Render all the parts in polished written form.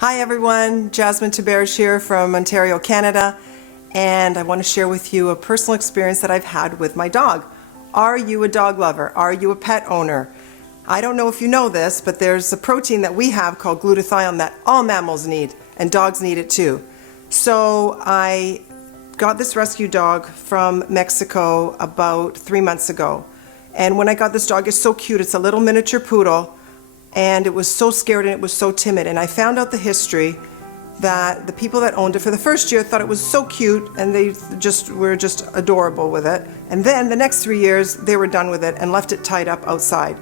Hi everyone, Jasmine Théberge here from Ontario, Canada, and I want to share with you a personal experience that I've had with my dog. Are you a dog lover? Are you a pet owner? I don't know if you know this, but there's a protein that we have called glutathione that all mammals need, and dogs need it too. So I got this rescue dog from Mexico about 3 months ago. And when I got this dog, it's so cute. It's a little miniature poodle. And it was so scared and it was so timid. And I found out the history that the people that owned it for the first year thought it was so cute and they were just adorable with it. And then the next 3 years they were done with it and left it tied up outside.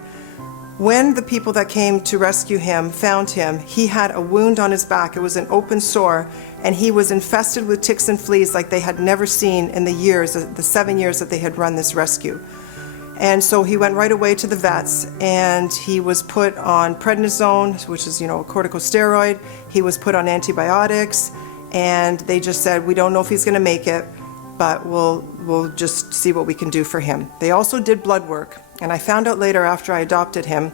When the people that came to rescue him found him, he had a wound on his back. It was an open sore and he was infested with ticks and fleas like they had never seen in the 7 years that they had run this rescue. And so he went right away to the vets and he was put on prednisone, which is, a corticosteroid. He was put on antibiotics and they just said, we don't know if he's going to make it, but we'll just see what we can do for him. They also did blood work, and I found out later after I adopted him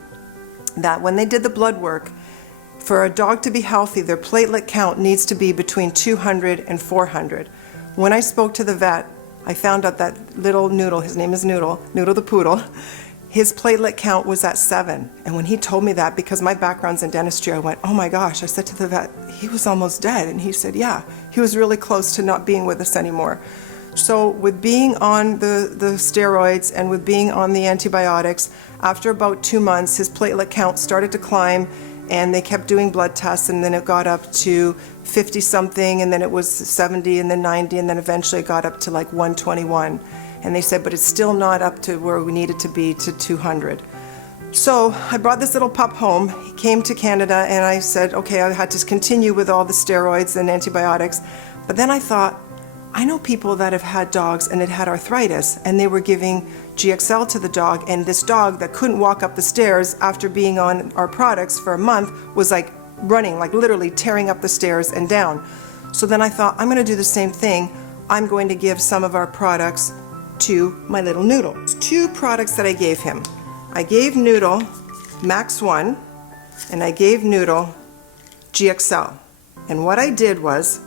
that when they did the blood work, for a dog to be healthy, their platelet count needs to be between 200 and 400. When I spoke to the vet, I found out that little Noodle, his name is Noodle the Poodle, his platelet count was at 7. And when he told me that, because my background's in dentistry, I went, oh my gosh. I said to the vet, he was almost dead. And he said, yeah, he was really close to not being with us anymore. So with being on the steroids and with being on the antibiotics, after about 2 months, his platelet count started to climb, and they kept doing blood tests, and then it got up to 50 something, and then it was 70, and then 90, and then eventually it got up to like 121. And they said, but it's still not up to where we need it to be, to 200. So I brought this little pup home. He came to Canada, and I said, okay, I had to continue with all the steroids and antibiotics. But then I thought, I know people that have had dogs and it had arthritis, and they were giving GXL to the dog, and this dog that couldn't walk up the stairs after being on our products for a month was like running, like literally tearing up the stairs and down. So then I thought, I'm going to do the same thing. I'm going to give some of our products to my little Noodle. 2 products that I gave him. I gave Noodle Max 1 and I gave Noodle GXL. And what I did was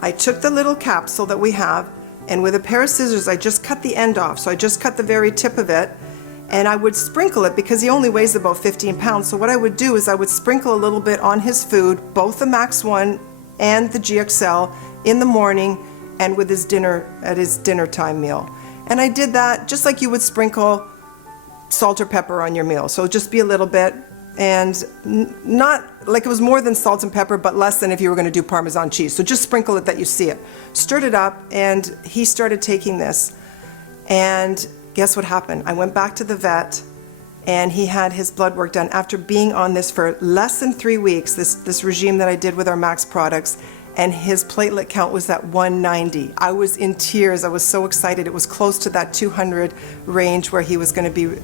I took the little capsule that we have, and with a pair of scissors I just cut the end off. So I just cut the very tip of it, and I would sprinkle it because he only weighs about 15 pounds. So what I would do is I would sprinkle a little bit on his food, both the Max 1 and the GXL, in the morning and with his dinner, at his dinner time meal. And I did that just like you would sprinkle salt or pepper on your meal. So just be a little bit, and not like it was more than salt and pepper, but less than if you were going to do Parmesan cheese. So just sprinkle it that you see it. Stirred it up, and he started taking this. And guess what happened? I went back to the vet, and he had his blood work done after being on this for less than 3 weeks, this regime that I did with our Max products, and his platelet count was at 190. I was in tears. I was so excited. It was close to that 200 range where he was going to be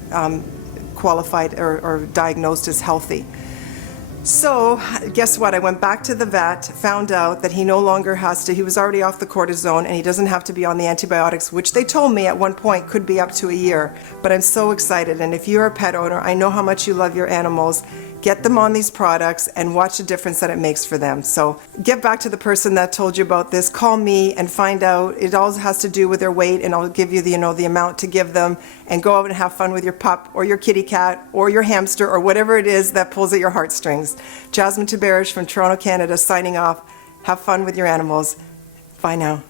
qualified or diagnosed as healthy. So guess what? I went back to the vet, found out that he no longer has to, he was already off the cortisone, and he doesn't have to be on the antibiotics, which they told me at one point could be up to a year. But I'm so excited, and if you're a pet owner, I know how much you love your animals. Get them on these products and watch the difference that it makes for them. So get back to the person that told you about this. Call me and find out. It all has to do with their weight, and I'll give you the amount to give them, and go out and have fun with your pup or your kitty cat or your hamster or whatever it is that pulls at your heartstrings. Jasmine Théberge from Toronto, Canada, signing off. Have fun with your animals. Bye now.